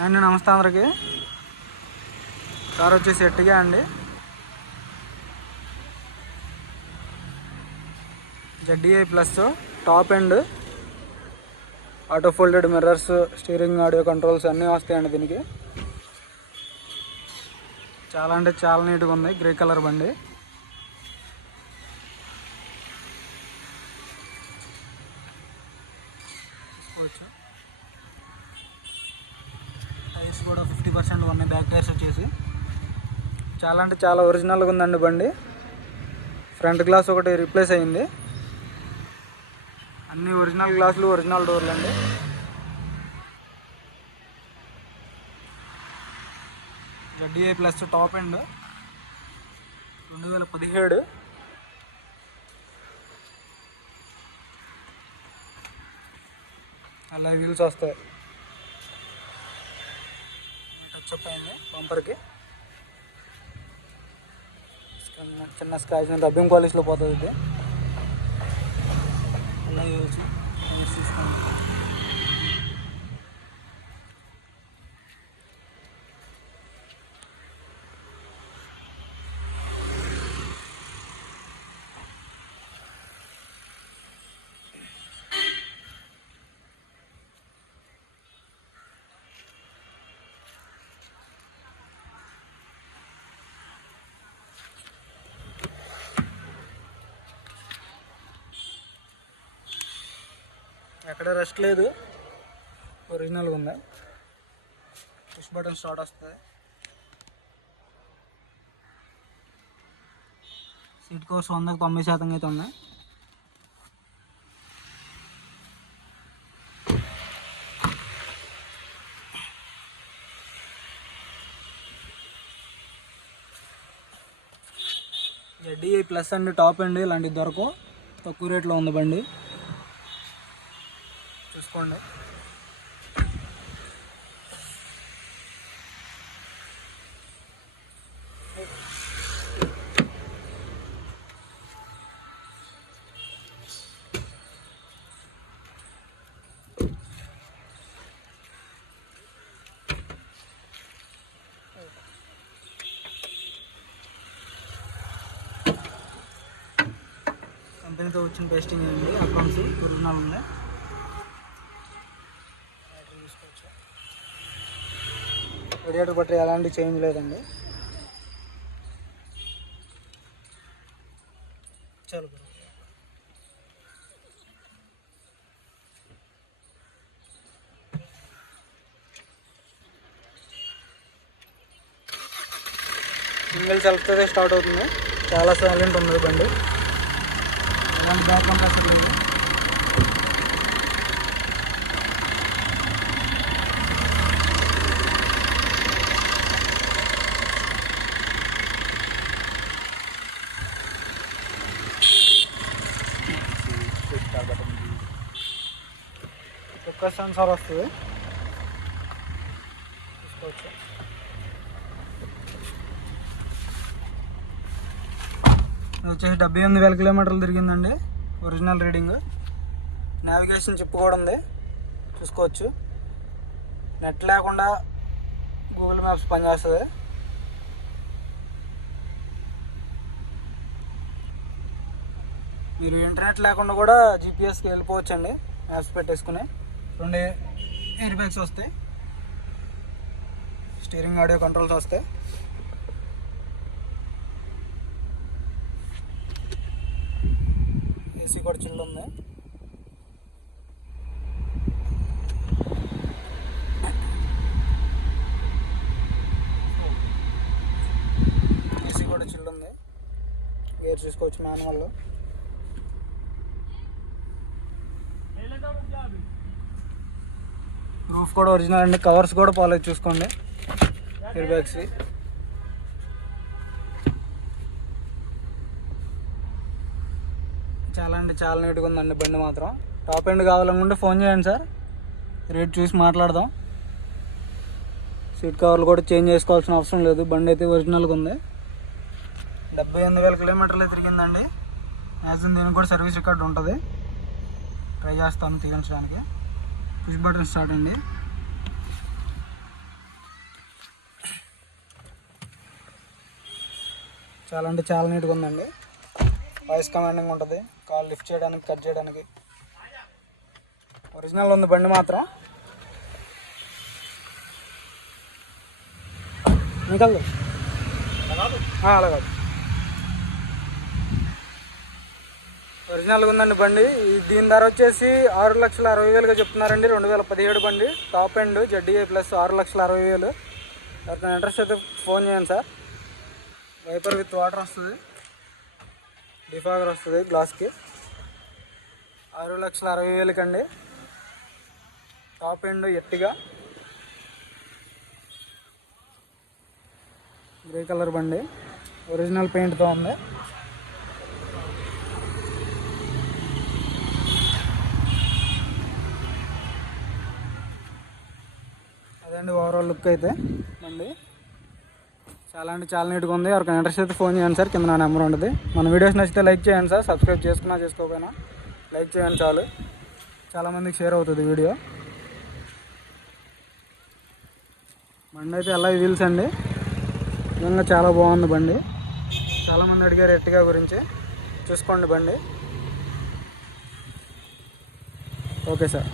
And నమస్తే అందరికి. Car వచ్చేసి ఎట్టిగా అండి? ZDI plus top end auto folded mirrors steering audio controls అన్నీ వస్తాయండి దీనికి. చాలా అంటే చాలా నీట్గా ఉంది గ్రే కలర్ బండి. టైర్స్ కూడా ఫిఫ్టీ పర్సెంట్ ఉన్నాయి బ్యాక్ టైర్స్ వచ్చేసి. చాలా అంటే చాలా ఒరిజినల్గా ఉందండి బండి. ఫ్రంట్ గ్లాస్ ఒకటి రీప్లేస్ అయింది. అన్ని ఒరిజినల్ గ్లాసులు ఒరిజినల్ డోర్లు అండి. జడ్డీఏ ప్లస్ టాప్ ఎండ్ రెండు వేల పదిహేడు. అలా వ్యూస్ వస్తాయి. టచ్ అప్ అయింది బంపర్కి చిన్న చిన్న స్క్రాచ్ డబ్బింగ్ పాలిష్లో పోతుంది ఇది అలా వీల్స్ ఎక్కడ రెస్ట్ లేదు. ఒరిజినల్గా ఉంది. పుష్ బటన్ స్టార్ట్ వస్తుంది. సీట్ కోర్స్ వందకు తొంభై శాతం అయితే ఉన్నాయి జడ్డీ ప్లస్ అండి టాప్ అండి ఇలాంటివి దొరకవు. తక్కువ రేట్లో ఉంది బండి. చూసుకోండి. కంపెనీతో వచ్చిన పేస్టింగ్ అండి అకౌంట్స్ ఒరిజినల్ ఉంది రేడియేటర్ బట్టి ఎలాంటి చేంజ్ లేదండి. చలో. సింగిల్ సెల్ఫ్తో స్టార్ట్ అవుతుంది. చాలా సైలెంట్ ఉంది బండి. ఎలాంటి బ్యాక్ కంప్రెసర్ లేదు. ఒక్క సెన్సార్ వస్తుంది వచ్చేసి డెబ్బై ఎనిమిది వేల కిలోమీటర్లు తిరిగిందండి. ఒరిజినల్ రీడింగ్ నావిగేషన్ చిప్ కూడా ఉంది. చూసుకోవచ్చు. నెట్ లేకుండా గూగుల్ మ్యాప్స్ పనిచేస్తుంది. మీరు ఇంటర్నెట్ లేకుండా కూడా జీపీఎస్కి వెళ్ళిపోవచ్చండి. మ్యాప్స్ పెట్టేసుకుని. రెండు ఎయిర్ బ్యాగ్స్ వస్తాయి. స్టీరింగ్ ఆడియో కంట్రోల్స్ వస్తాయి. ఏసీ కూడా చిల్లు ఉంది. ఏసీ కూడా చిల్లు ఉంది. గేర్ చూసుకోవచ్చు మాన్యువల్లో రూఫ్ కూడా ఒరిజినల్ అండి కవర్స్ కూడా పాలేదు చూసుకోండి. ఎయిర్ బ్యాగ్స్ చాలా అంటే చాలా నీట్గా ఉందండి బండి మాత్రం. టాప్ ఎండ్ కావాలనుకుంటే ఫోన్ చేయండి సార్. రేట్ చూసి మాట్లాడదాం. సీట్ కవర్లు కూడా చేంజ్ చేసుకోవాల్సిన అవసరం లేదు. బండి అయితే ఒరిజినల్గా ఉంది. డెబ్బై ఎనిమిది వేల కిలోమీటర్లు తిరిగిందండి. మ్యాక్సిమం దీనికి కూడా సర్వీస్ రికార్డు ఉంటుంది. ట్రై చేస్తాను తీయించడానికి. పుష్ బటన్ స్టార్ట్ అండి. చాలా అంటే చాలా నీట్గా ఉందండి. వాయిస్ కమాండింగ్ ఉంటుంది. కాల్ లిఫ్ట్ చేయడానికి కట్ చేయడానికి. ఒరిజినల్ ఉంది బండి మాత్రం. ఇంకా అలాగే ఒరిజినల్గా ఉందండి బండి. దీని ధర వచ్చేసి ఆరు లక్షల అరవై వేలుగా చెప్తున్నారండి. రెండు వేల పదిహేడు బండి. టాప్ ఎండ్ జడ్డీఏ ప్లస్ ఆరు లక్షల అరవై వేలు. ఎవరికైనా ఇంట్రెస్ట్ అయితే ఫోన్ చేయండి సార్. వైపర్ విత్ వాటర్ వస్తుంది. డిఫాగర్ వస్తుంది గ్లాస్కి. ఆరు లక్షల అరవై వేలకండి. Top end Ertiga. Grey colour బండి. ఒరిజినల్ పెయింట్తో ఉంది. అదండి ఓవరాల్ లుక్ అయితే. బండి చాలా అంటే చాలా నీట్గా ఉంది. ఎవరికైనా ఇంట్రెస్ట్ అయితే ఫోన్ చేయండి సార్. కింద నా నెంబర్ ఉంటుంది. మన వీడియోస్ నచ్చితే లైక్ చేయండి సార్. సబ్స్క్రైబ్ చేసుకున్నా చేసుకోకపోయినా లైక్ చేయండి చాలు. చాలామందికి షేర్ అవుతుంది వీడియో. బండి అయితే ఎలా వీల్స్ అండి? నిజంగా చాలా బాగుంది బండి. చాలామంది అడిగారు ఎట్టిగా గురించి. చూసుకోండి బండి. Okay sir.